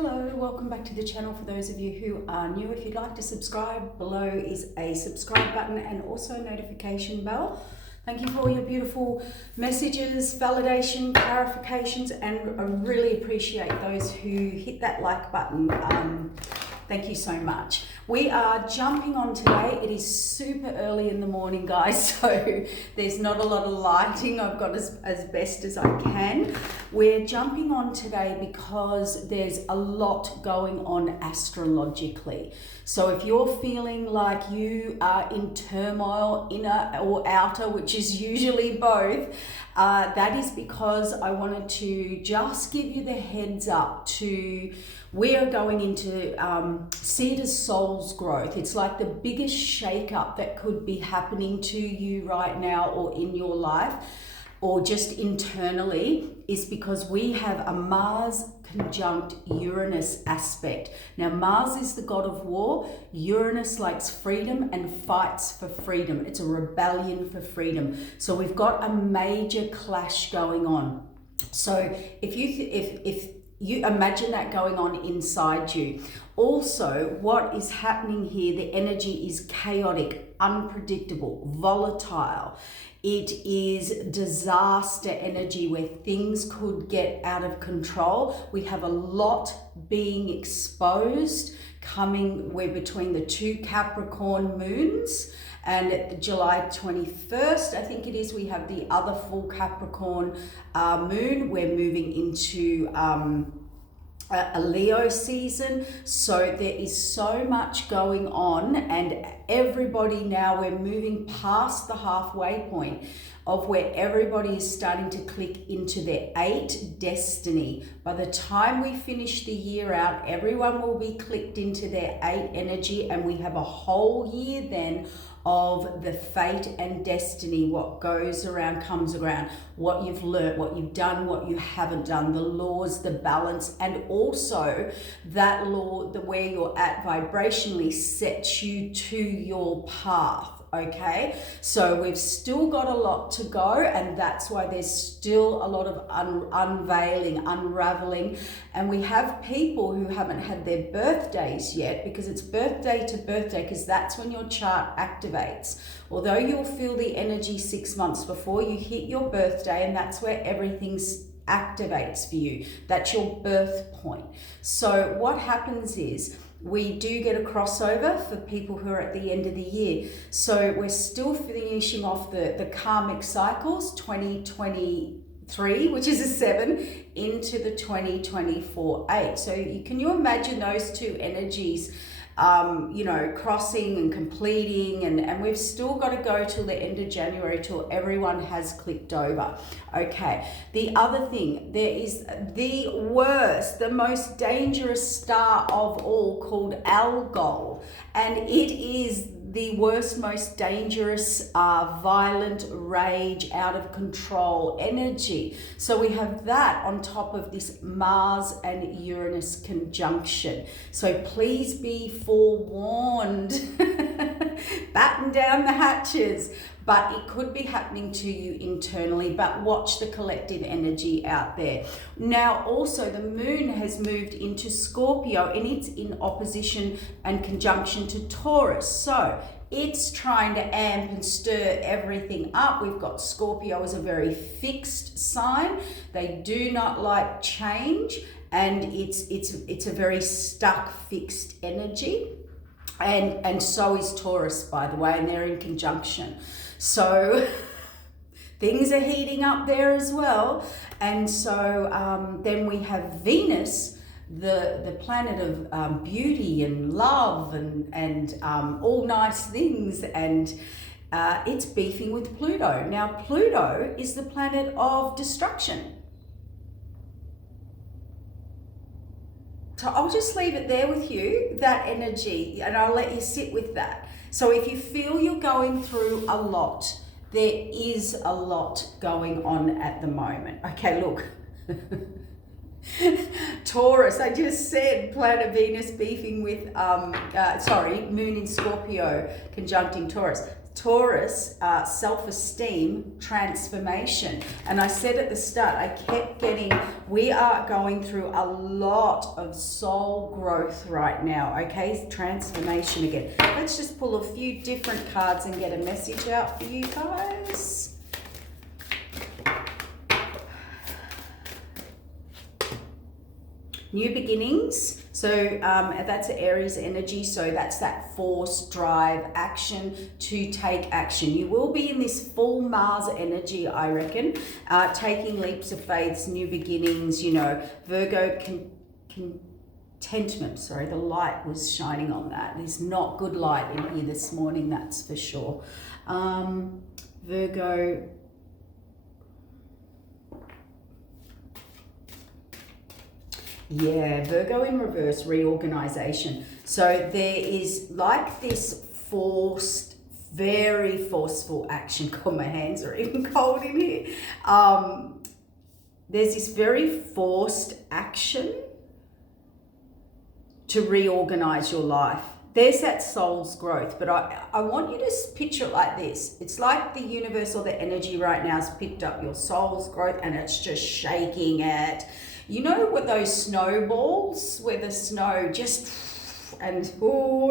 Hello, welcome back to the channel. For those of you who are new, if you'd like to subscribe, below is a subscribe button and also a notification bell. Thank you for all your beautiful messages, validation, clarifications, and I really appreciate those who hit that like button. Thank you so much. We are jumping on today. It is super early in the morning, guys, so there's not a lot of lighting. I've got as best as I can. We're jumping on today because there's a lot going on astrologically. So if you're feeling like you are in turmoil, inner or outer, which is usually both, that is because I wanted to just give you the heads up to we are going into seed as soul's growth. It's like the biggest shake-up that could be happening to you right now or in your life or just internally is because we have a Mars conjunct Uranus aspect. Now, Mars is the god of war. Uranus likes freedom and fights for freedom. It's a rebellion for freedom. So we've got a major clash going on. So if you imagine that going on inside you. Also, what is happening here, the energy is chaotic, unpredictable, volatile. It is disaster energy where things could get out of control. We have a lot being exposed coming. We're between the two Capricorn moons. And at July 21st, I think it is, we have the other full Capricorn moon. We're moving into a Leo season. So there is so much going on, and everybody now, we're moving past the halfway point of where everybody is starting to click into their 8 destiny. By the time we finish the year out, everyone will be clicked into their 8 energy, and we have a whole year then of the fate and destiny, what goes around comes around, what you've learned, what you've done, what you haven't done, the laws, the balance, and also that law, the where you're at vibrationally sets you to your path. Okay, so we've still got a lot to go, and that's why there's still a lot of unveiling, unraveling, and we have people who haven't had their birthdays yet because it's birthday to birthday, because that's when your chart activates. Although you'll feel the energy 6 months before you hit your birthday, and that's where everything activates for you. That's your birth point. So what happens is, we do get a crossover for people who are at the end of the year. So we're still finishing off the karmic cycles, 2023, which is a 7, into the 2024 8. So can you imagine those two energies, crossing and completing, and we've still got to go till the end of January till everyone has clicked over. Okay, the other thing, there is the worst, the most dangerous star of all called Algol, and it is the worst, most dangerous, violent, rage, out of control energy. So we have that on top of this Mars and Uranus conjunction. So please be forewarned. Batten down the hatches. But it could be happening to you internally, but watch the collective energy out there. Now, also, the moon has moved into Scorpio, and it's in opposition and conjunction to Taurus. So it's trying to amp and stir everything up. We've got Scorpio as a very fixed sign. They do not like change, and it's a very stuck, fixed energy. And so is Taurus, by the way, and they're in conjunction. So things are heating up there as well. And so then we have Venus, the planet of beauty and love and all nice things, and it's beefing with Pluto. Now, Pluto is the planet of destruction. So I'll just leave it there with you, that energy, and I'll let you sit with that. So if you feel you're going through a lot, there is a lot going on at the moment. Okay, look. Taurus, I just said planet Venus beefing with, moon in Scorpio conjuncting Taurus. Taurus, self-esteem, transformation. And I said at the start, I kept getting, we are going through a lot of soul growth right now, okay? Transformation again. Let's just pull a few different cards and get a message out for you guys. New beginnings. So that's Aries energy. So that's that force, drive, action, to take action. You will be in this full Mars energy, I reckon, taking leaps of faith, new beginnings, you know, Virgo, contentment. Sorry, the light was shining on that. There's not good light in here this morning, that's for sure. Virgo, yeah, Virgo in reverse, reorganization. So there is like this forced, very forceful action. God, my hands are even cold in here. There's this very forced action to reorganize your life. There's that soul's growth, but I want you to picture it like this. It's like the universe or the energy right now has picked up your soul's growth and it's just shaking it. You know what those snowballs, where the snow just, and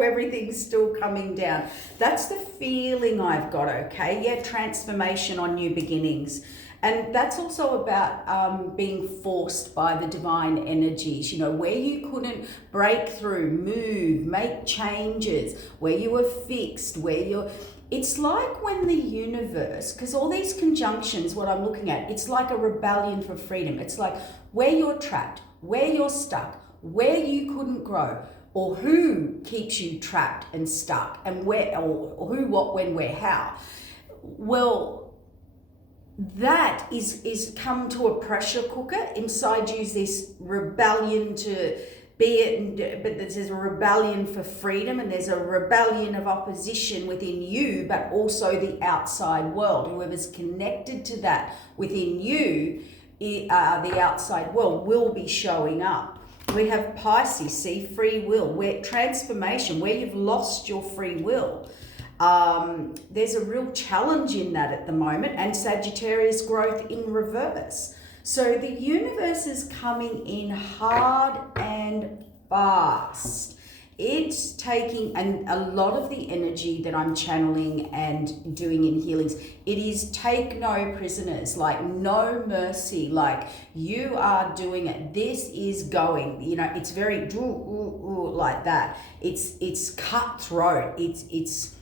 everything's still coming down. That's the feeling I've got, okay? Yeah, transformation on new beginnings. And that's also about being forced by the divine energies, you know, where you couldn't break through, move, make changes, where you were fixed, where you're... It's like when the universe, because all these conjunctions, what I'm looking at, it's like a rebellion for freedom. It's like where you're trapped, where you're stuck, where you couldn't grow, or who keeps you trapped and stuck, and where, or who, what, when, where, how. Well, that is come to a pressure cooker. Inside you's this rebellion to be it, but there's a rebellion for freedom, and there's a rebellion of opposition within you, but also the outside world. Whoever's connected to that within you, the outside world will be showing up. We have Pisces, see, free will, where transformation, where you've lost your free will. There's a real challenge in that at the moment, and Sagittarius growth in reverse. So the universe is coming in hard and fast. It's taking, and a lot of the energy that I'm channeling and doing in healings, it is take no prisoners, like no mercy, like you are doing it. This is going, you know, it's very like that. It's cutthroat. It's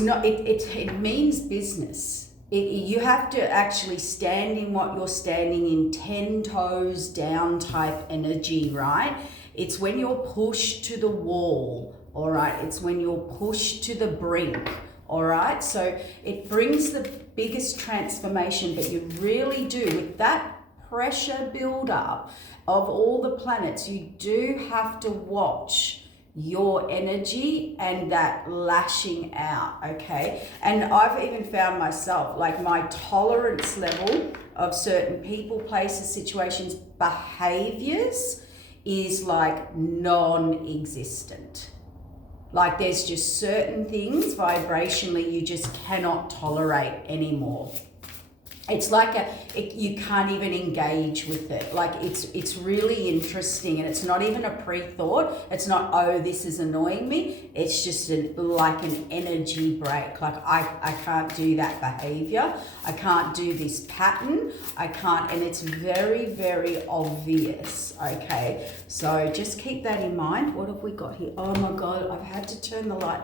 not, it means business. You have to actually stand in what you're standing in, 10 toes down type energy, right? It's when you're pushed to the wall, all right? It's when you're pushed to the brink, all right? So it brings the biggest transformation, but you really do, with that pressure build-up of all the planets, you do have to watch your energy and that lashing out, okay? And I've even found myself, like my tolerance level of certain people, places, situations, behaviors is like non-existent. Like there's just certain things vibrationally you just cannot tolerate anymore. It's like you can't even engage with it. Like it's really interesting, and it's not even a pre-thought. It's not, oh, this is annoying me. It's just like an energy break. Like I can't do that behavior. I can't do this pattern. I can't, and it's very, very obvious, okay? So just keep that in mind. What have we got here? Oh my God, I've had to turn the light.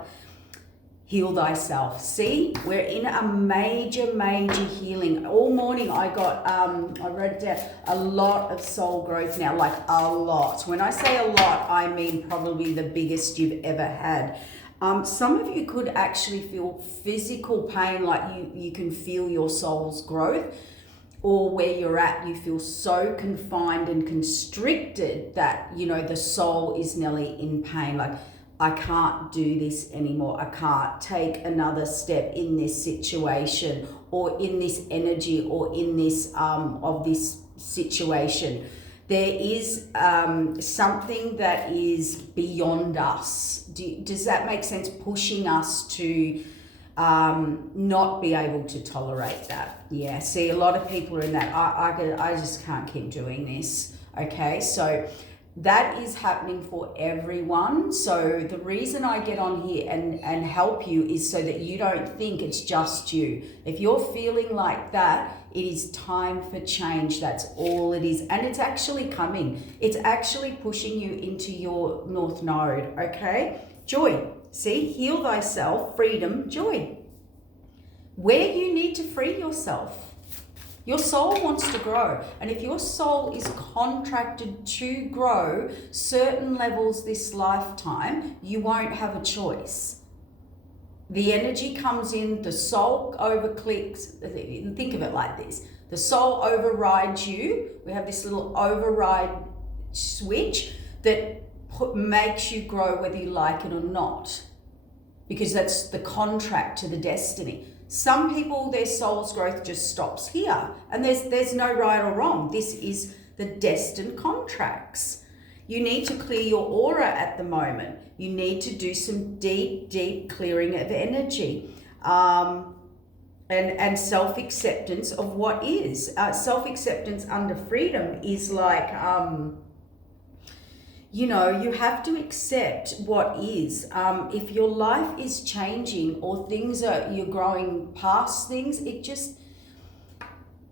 Heal thyself. See, we're in a major healing. All morning I got, I wrote down a lot of soul growth now, like a lot. When I say a lot, I mean probably the biggest you've ever had. Some of you could actually feel physical pain, like you can feel your soul's growth, or where you're at, you feel so confined and constricted that, you know, the soul is nearly in pain. Like, I can't do this anymore. I can't take another step in this situation, or in this energy, or in this of this situation. There is something that is beyond us. Does that make sense? Pushing us to not be able to tolerate that. Yeah, see, a lot of people are in that, I just can't keep doing this. Okay, so that is happening for everyone. So the reason I get on here and help you is so that you don't think it's just you. If you're feeling like that, it is time for change. That's all it is. And it's actually coming. It's actually pushing you into your North Node, okay? Joy. See, heal thyself, freedom, joy. Where you need to free yourself. Your soul wants to grow. And if your soul is contracted to grow certain levels this lifetime, you won't have a choice. The energy comes in, the soul overclicks. Think of it like this. The soul overrides you. We have this little override switch that makes you grow whether you like it or not. Because that's the contract to the destiny. Some people, their soul's growth just stops here. And there's no right or wrong. This is the destined contracts. You need to clear your aura at the moment. You need to do some deep, deep clearing of energy. And self-acceptance of what is. Self-acceptance under freedom is like... you have to accept what is. If your life is changing or you're growing past things,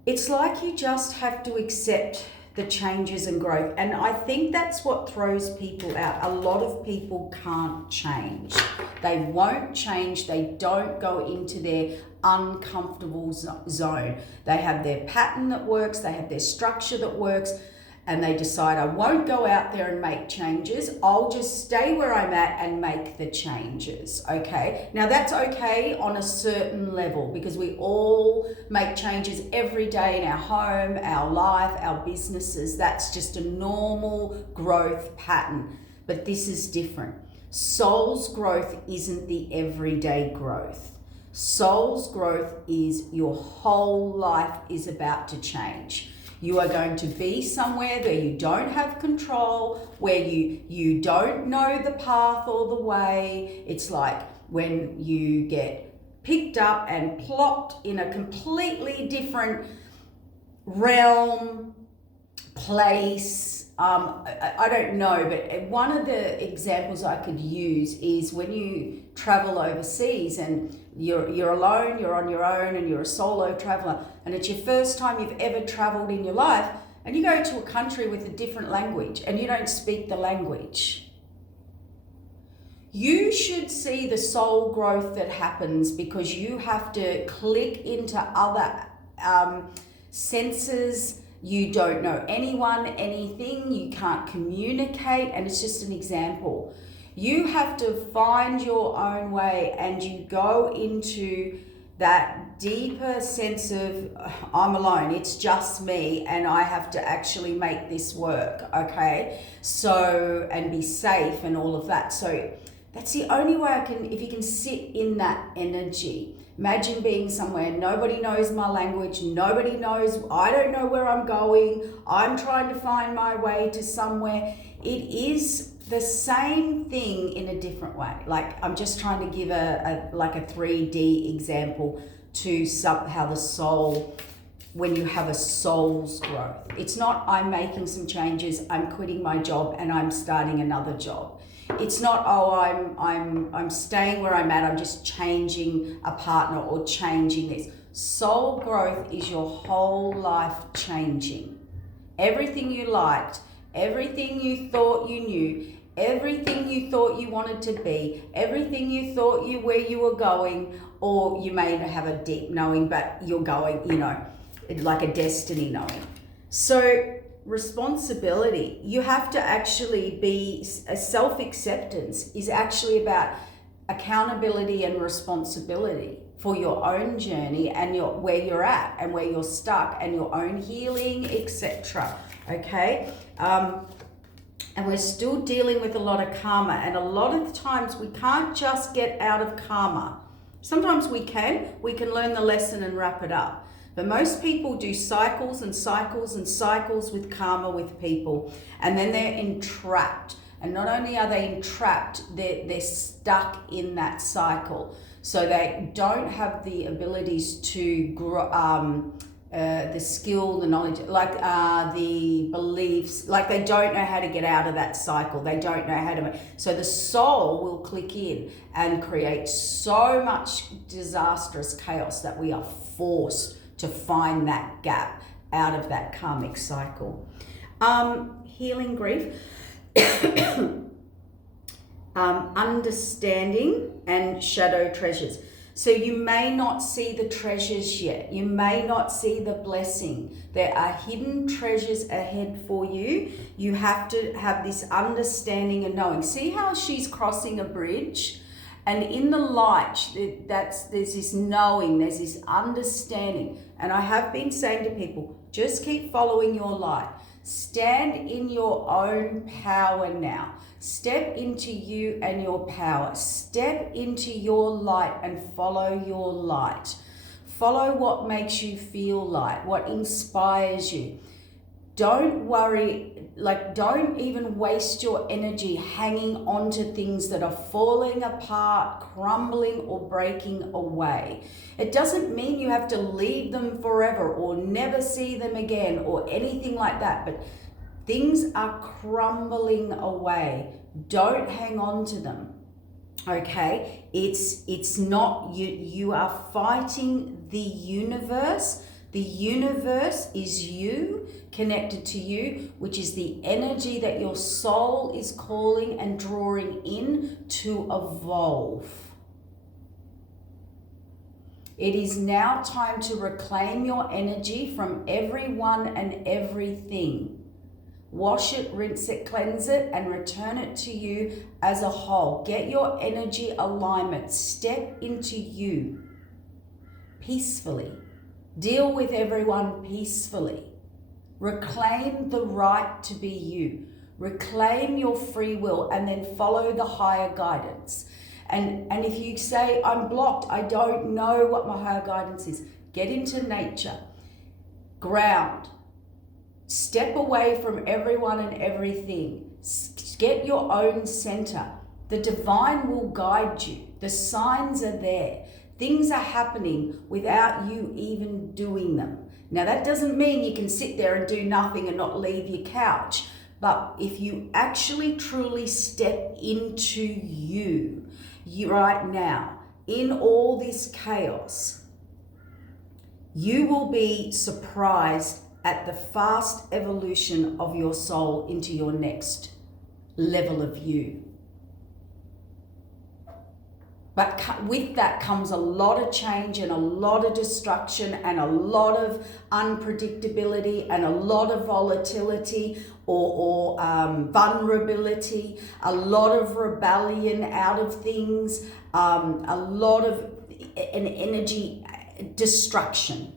it's like you just have to accept the changes and growth. And I think that's what throws people out. A lot of people can't change. They won't change. They don't go into their uncomfortable zone. They have their pattern that works. They have their structure that works. And they decide, I won't go out there and make changes. I'll just stay where I'm at and make the changes, okay? Now that's okay on a certain level because we all make changes every day in our home, our life, our businesses. That's just a normal growth pattern. But this is different. Soul's growth isn't the everyday growth. Soul's growth is your whole life is about to change. You are going to be somewhere where you don't have control, where you don't know the path or the way. It's like when you get picked up and plopped in a completely different realm, place. I don't know, but one of the examples I could use is when you travel overseas and you're alone, you're on your own, and you're a solo traveler, and it's your first time you've ever traveled in your life, and you go to a country with a different language and you don't speak the language. You should see the soul growth that happens because you have to click into other senses. You don't know anyone, anything, you can't communicate, and it's just an example. You have to find your own way and you go into that deeper sense of I'm alone, it's just me and I have to actually make this work, okay? So, and be safe and all of that. So that's the only way if you can sit in that energy. Imagine being somewhere, nobody knows my language, nobody knows, I don't know where I'm going, I'm trying to find my way to somewhere. It is the same thing in a different way. Like I'm just trying to give a 3D example to how the soul, when you have a soul's growth. It's not I'm making some changes, I'm quitting my job and I'm starting another job. It's not, I'm staying where I'm at, I'm just changing a partner or changing this. Soul growth is your whole life changing. Everything you liked, everything you thought you knew, everything you thought you wanted to be, everything you thought where you were going, or you may have a deep knowing, but you're going, like a destiny knowing. So responsibility, you have to actually be, self-acceptance is actually about accountability and responsibility for your own journey and where you're at and where you're stuck and your own healing, etc. Okay? And we're still dealing with a lot of karma, and a lot of the times we can't just get out of karma. Sometimes we can learn the lesson and wrap it up. But most people do cycles and cycles and cycles with karma with people, and then they're entrapped. And not only are they entrapped, they're stuck in that cycle. So they don't have the abilities to grow, the skill, the knowledge, the beliefs, they don't know how to get out of that cycle. They don't know how to. So the soul will click in and create so much disastrous chaos that we are forced to find that gap out of that karmic cycle. Healing grief. Understanding and shadow treasures. So you may not see the treasures yet. You may not see the blessing. There are hidden treasures ahead for you. You have to have this understanding and knowing. See how she's crossing a bridge? And in the light, there's this knowing, there's this understanding. And I have been saying to people, just keep following your light. Stand in your own power now. Step into you and your power. Step into your light and follow your light. Follow what makes you feel light, what inspires you. Don't worry, don't even waste your energy hanging on to things that are falling apart, crumbling, or breaking away. It doesn't mean you have to leave them forever or never see them again or anything like that, but things are crumbling away. Don't hang on to them. Okay? It's not you are fighting the universe. The universe is you, connected to you, which is the energy that your soul is calling and drawing in to evolve. It is now time to reclaim your energy from everyone and everything. Wash it, rinse it, cleanse it, and return it to you as a whole. Get your energy alignment. Step into you peacefully. Deal with everyone peacefully. Reclaim the right to be you. Reclaim your free will and then follow the higher guidance. And if you say, I'm blocked, I don't know what my higher guidance is, get into nature. Ground. Step away from everyone and everything. Get your own center. The divine will guide you. The signs are there. Things are happening without you even doing them. Now, that doesn't mean you can sit there and do nothing and not leave your couch. But if you actually truly step into you right now, in all this chaos, you will be surprised at the fast evolution of your soul into your next level of you. But with that comes a lot of change and a lot of destruction and a lot of unpredictability and a lot of volatility or vulnerability, a lot of rebellion out of things, a lot of an energy destruction.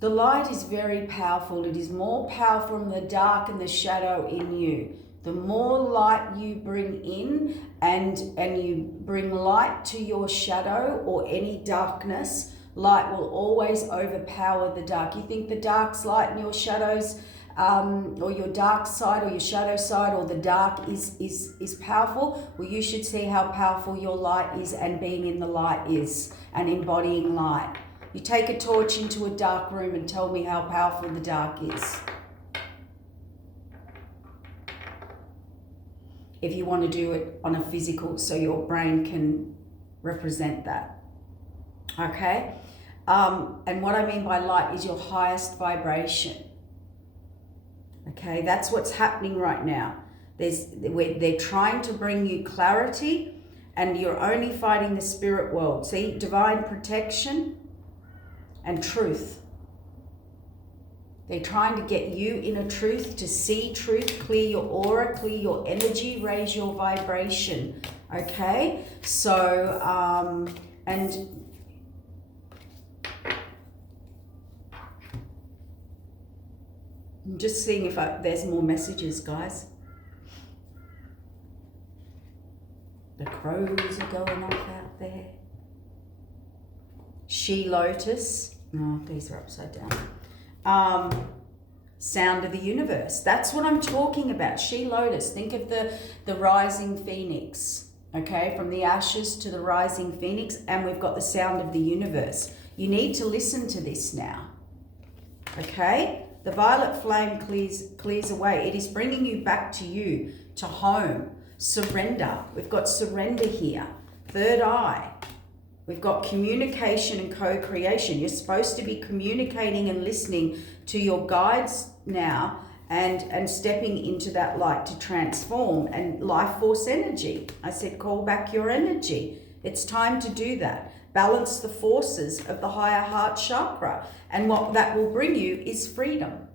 The light is very powerful. It is more powerful than the dark and the shadow in you. The more light you bring in and you bring light to your shadow or any darkness, light will always overpower the dark. You think the dark's light and your shadows, or your dark side or your shadow side or the dark is powerful? Well, you should see how powerful your light is and being in the light is and embodying light. You take a torch into a dark room and tell me how powerful the dark is. If you want to do it on a physical, so your brain can represent that. Okay? And what I mean by light is your highest vibration. Okay? That's what's happening right now. They're trying to bring you clarity and you're only fighting the spirit world. See? Divine protection and truth. They're trying to get you in a truth, to see truth, clear your aura, clear your energy, raise your vibration. Okay? So, and I'm just seeing if there's more messages, guys. The crows are going off out there. She lotus. No, these are upside down. Sound of the universe. That's what I'm talking about. She lotus. Think of the rising phoenix. Okay, from the ashes to the rising phoenix, and we've got the sound of the universe. You need to listen to this now. Okay, the violet flame clears away. It is bringing you back to you, to home. Surrender. We've got surrender here. Third eye. We've got communication and co-creation. You're supposed to be communicating and listening to your guides now and stepping into that light to transform and life force energy. I said, call back your energy. It's time to do that. Balance the forces of the higher heart chakra. And what that will bring you is freedom.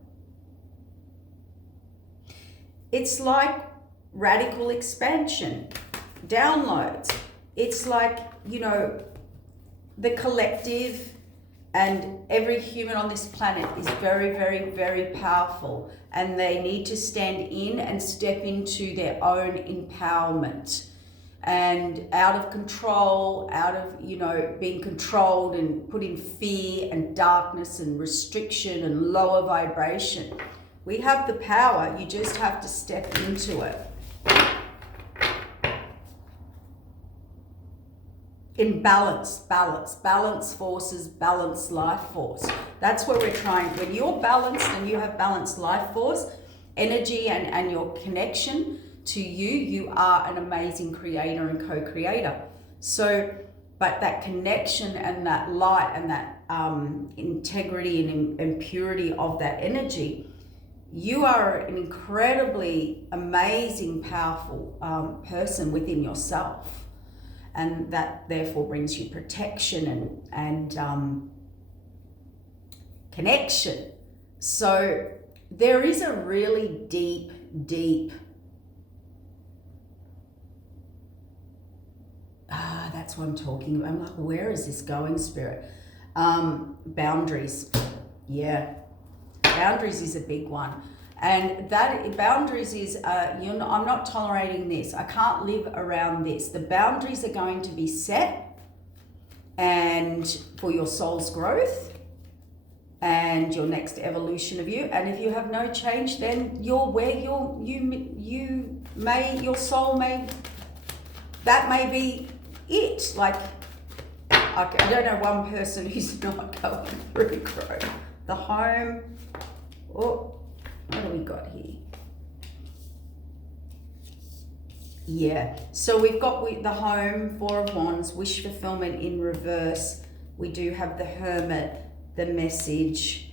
It's like radical expansion, downloads. It's like, you know, the collective, and every human on this planet is very, very, very powerful, and they need to stand in and step into their own empowerment and out of control, out of, you know, being controlled and put in fear and darkness and restriction and lower vibration. We have the power, you just have to step into it. In balance forces, balance life force. That's where we're trying. When you're balanced and you have balanced life force, energy and your connection to you, you are an amazing creator and co-creator. So, but that connection and that light and that integrity and purity of that energy, you are an incredibly amazing, powerful person within yourself. And that therefore brings you protection and connection. So there is a really deep, that's what I'm talking about. I'm like, where is this going, Spirit? Boundaries. Yeah. Boundaries is a big one. And that boundaries is, I'm not tolerating this. I can't live around this. The boundaries are going to be set and for your soul's growth and your next evolution of you. And if you have no change, then you're where your soul may, that may be it. Like, I don't know one person who's not going through growth. The home, what do we got here? Yeah, so we've got the home, Four of Wands, wish fulfillment in reverse. We do have the Hermit, the Message,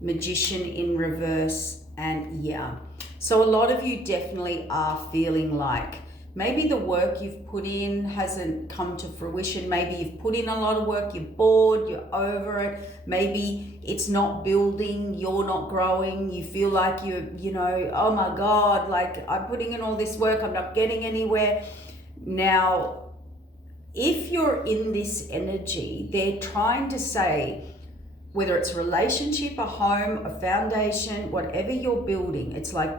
Magician in reverse, and yeah. So a lot of you definitely are feeling like maybe the work you've put in hasn't come to fruition. Maybe you've put in a lot of work, you're bored, you're over it. Maybe it's not building, you're not growing. You feel like you know, oh my God, like I'm putting in all this work, I'm not getting anywhere. Now, if you're in this energy, they're trying to say, whether it's a relationship, a home, a foundation, whatever you're building, it's like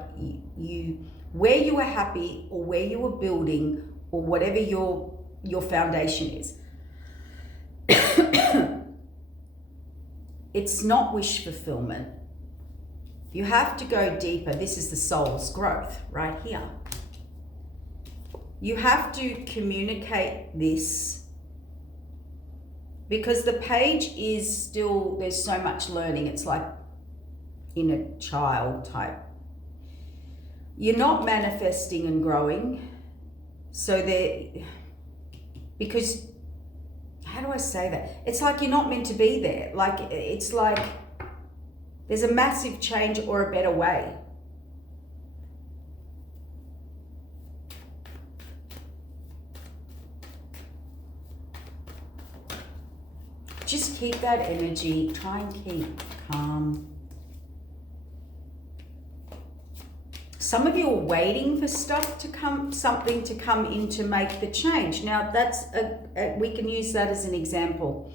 where you were happy or where you were building or whatever your foundation is. It's not wish fulfillment. You have to go deeper. This is the soul's growth right here. You have to communicate this because the page is still, there's so much learning. It's like inner child type. You're not manifesting and growing. So because, how do I say that? It's like you're not meant to be there. Like, it's like there's a massive change or a better way. Just keep that energy. Try and keep calm. Some of you are waiting for something to come in to make the change. Now that's we can use that as an example.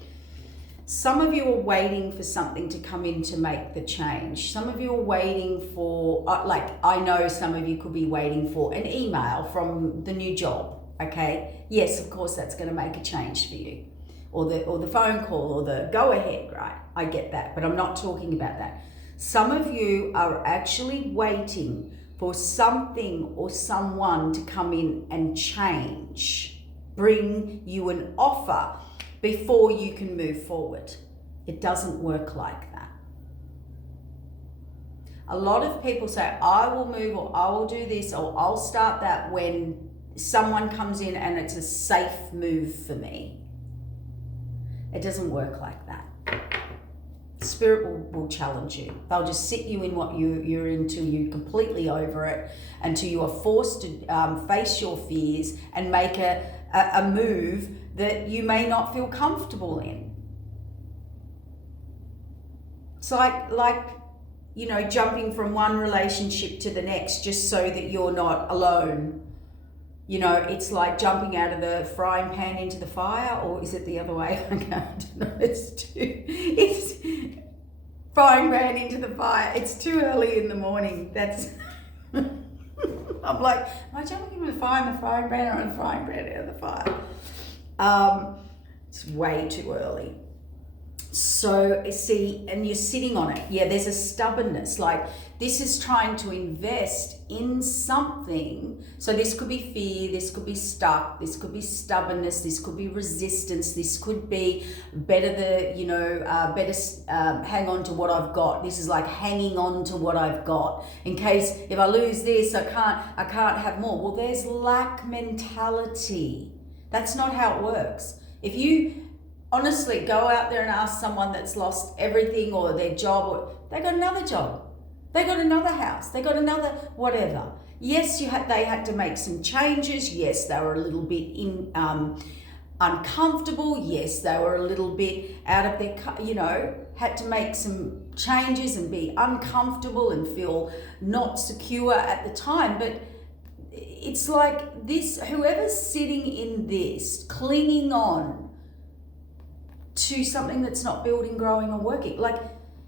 Some of you are waiting for something to come in to make the change. Some of you are waiting for, like I know some of you could be waiting for an email from the new job. okay? Yes, of course, that's going to make a change for you. Or the phone call or the go ahead, right? I get that, but I'm not talking about that. Some of you are actually waiting for something or someone to come in and change, bring you an offer before you can move forward. It doesn't work like that. A lot of people say, I will move, or I will do this, or I'll start that when someone comes in and it's a safe move for me. It doesn't work like that. Spirit will challenge you. They'll just sit you in what you're in until you're completely over it, until you are forced to face your fears and make a move that you may not feel comfortable in. It's like you know, jumping from one relationship to the next just so that you're not alone. You know, it's like jumping out of the frying pan into the fire, or is it the other way? I don't know. It's frying pan into the fire. It's too early in the morning. That's I'm like, am I jumping into the fire in the frying pan or in the frying pan out of the fire? It's way too early. So see, and you're sitting on it. Yeah, there's a stubbornness. Like, this is trying to invest in something. So this could be fear, this could be stuck, this could be stubbornness, this could be resistance, this could be better hang on to what I've got. This is like hanging on to what I've got. In case if I lose this, I can't have more. Well, there's lack mentality. That's not how it works. If you honestly go out there and ask someone that's lost everything or their job, or they got another job, they got another house, they got another whatever. Yes, they had to make some changes. Yes, they were a little bit uncomfortable. Yes, they were a little bit out of their, had to make some changes and be uncomfortable and feel not secure at the time. But it's like this, whoever's sitting in this, clinging on to something that's not building, growing, or working. Like,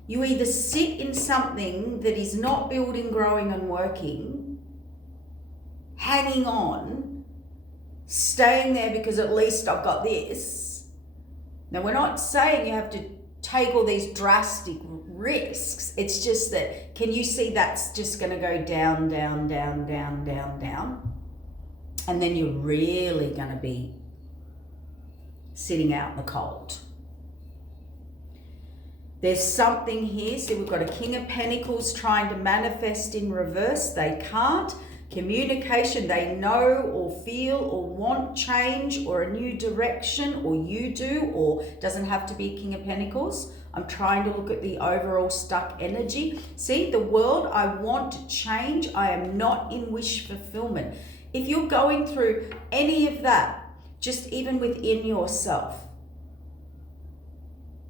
you either sit in something that is not building, growing, and working, hanging on, staying there because at least I've got this. Now, we're not saying you have to take all these drastic risks. It's just that, can you see that's just going to go down, down, down, down, down, down? And then you're really going to be sitting out in the cold. There's something here. See, we've got a King of Pentacles trying to manifest in reverse. They can't. Communication, they know or feel or want change or a new direction, or you do, or doesn't have to be King of Pentacles. I'm trying to look at the overall stuck energy. See, the world, I want change. I am not in wish fulfillment. If you're going through any of that, just even within yourself,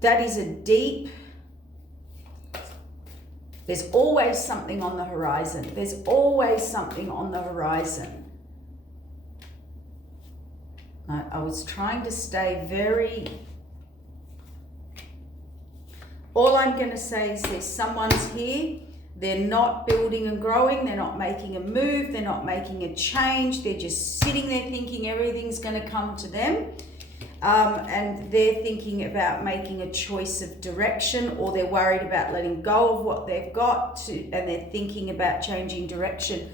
that is a deep, there's always something on the horizon. There's always something on the horizon. I was trying to stay very, all I'm going to say is there's someone's here. They're not building and growing. They're not making a move. They're not making a change. They're just sitting there thinking everything's going to come to them. And they're thinking about making a choice of direction, or they're worried about letting go of what they've got and they're thinking about changing direction.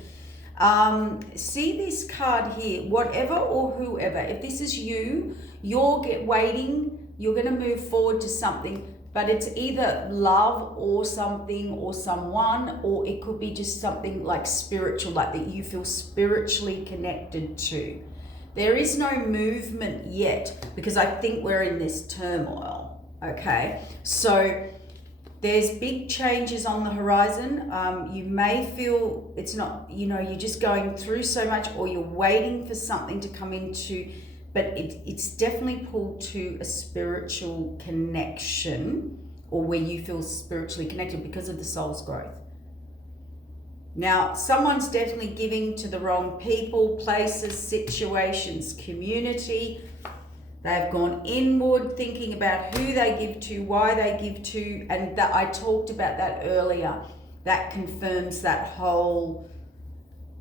See this card here, whatever or whoever, if this is you, you're waiting, you're going to move forward to something, but it's either love or something or someone, or it could be just something like spiritual, like that you feel spiritually connected to. There is no movement yet because I think we're in this turmoil, okay? So there's big changes on the horizon. You may feel it's not, you're just going through so much, or you're waiting for something to come into, but it's definitely pulled to a spiritual connection, or where you feel spiritually connected because of the soul's growth. Now, someone's definitely giving to the wrong people, places, situations, community. They've gone inward, thinking about who they give to, why they give to, and that, I talked about that earlier. That confirms that whole,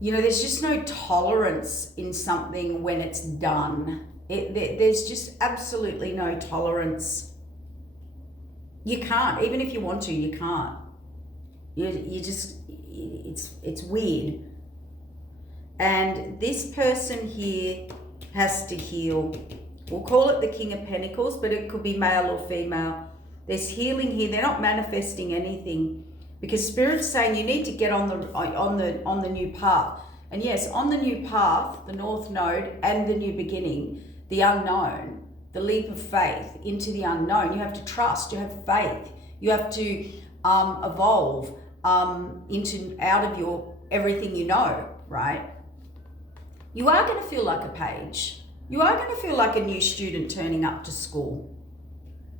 you know, there's just no tolerance in something when it's done. There's just absolutely no tolerance. You can't, even if you want to, you can't. You just, it's weird. And this person here has to heal. We'll call it the King of Pentacles, but it could be male or female. There's healing here. They're not manifesting anything, because Spirit's saying you need to get on the new path. And yes, on the new path, the North Node and the new beginning, the unknown, the leap of faith into the unknown. You have to trust. You have faith. You have to evolve out of your everything you know, right? You are going to feel like a page. You are going to feel like a new student turning up to school.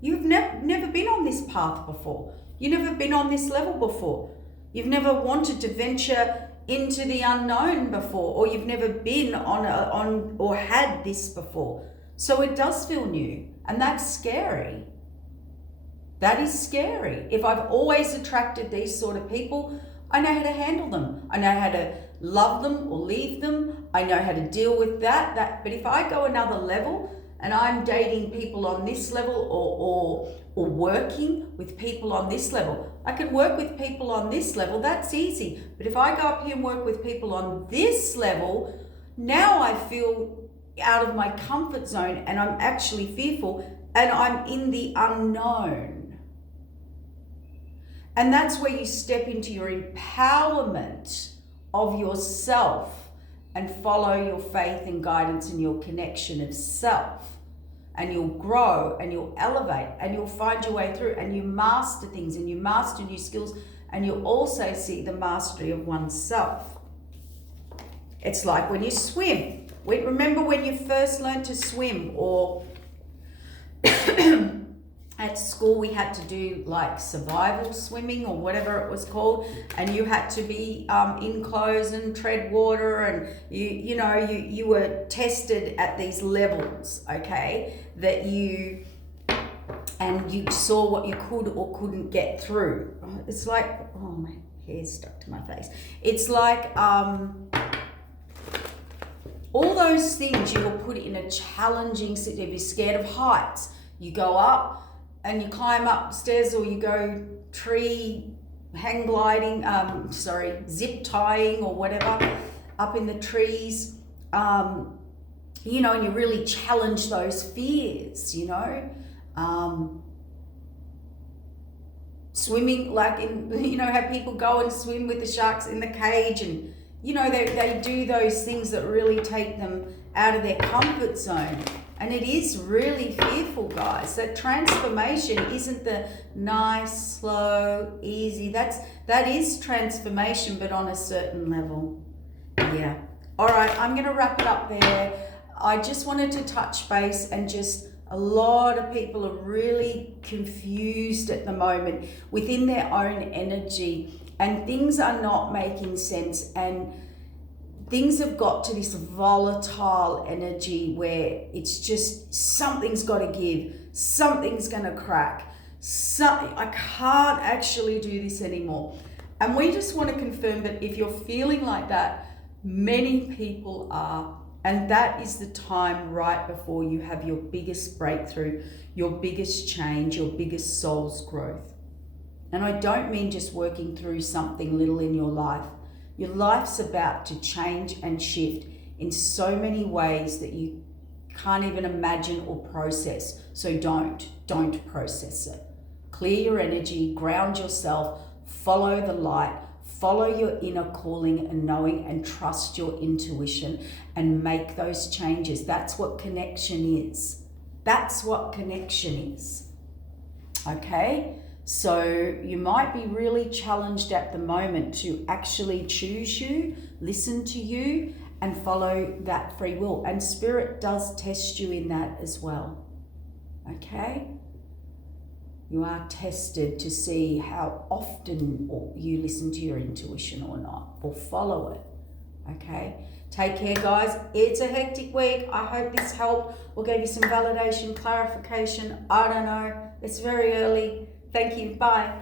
You've never been on this path before. You've never been on this level before. You've never wanted to venture into the unknown before, or you've never been on or had this before. So it does feel new, and that's scary. That is scary. If I've always attracted these sort of people, I know how to handle them. I know how to love them or leave them. I know how to deal with that. But if I go another level and I'm dating people on this level or working with people on this level, I can work with people on this level. That's easy. But if I go up here and work with people on this level, now I feel out of my comfort zone and I'm actually fearful and I'm in the unknown. And that's where you step into your empowerment of yourself and follow your faith and guidance and your connection of self. And you'll grow and you'll elevate and you'll find your way through and you master things and you master new skills, and you'll also see the mastery of oneself. It's like when you swim. Remember when you first learned to swim, or at school we had to do like survival swimming or whatever it was called, and you had to be in clothes and tread water, and you were tested at these levels, okay, that you saw what you could or couldn't get through. It's like, oh, my hair's stuck to my face. It's like all those things you were put in a challenging situation. If you're scared of heights, you go up and you climb upstairs, or you go tree hang gliding, zip tying or whatever up in the trees, and you really challenge those fears, swimming, like how people go and swim with the sharks in the cage, and they do those things that really take them out of their comfort zone. And it is really fearful, guys. That transformation isn't the nice, slow, easy. That is transformation, but on a certain level. Yeah. All right, I'm going to wrap it up there. I just wanted to touch base, and just a lot of people are really confused at the moment within their own energy, and things are not making sense, and things have got to this volatile energy where it's just something's got to give, something's going to crack. I can't actually do this anymore. And we just want to confirm that if you're feeling like that, many people are, and that is the time right before you have your biggest breakthrough, your biggest change, your biggest soul's growth. And I don't mean just working through something little in your life. Your life's about to change and shift in so many ways that you can't even imagine or process. So don't process it. Clear your energy, ground yourself, follow the light, follow your inner calling and knowing, and trust your intuition and make those changes. That's what connection is. That's what connection is. Okay? So you might be really challenged at the moment to actually choose you, listen to you, and follow that free will. And Spirit does test you in that as well. Okay? You are tested to see how often you listen to your intuition or not, or follow it. Okay? Take care, guys. It's a hectic week. I hope this helped or gave you some validation, clarification. I don't know. It's very early. Thank you. Bye.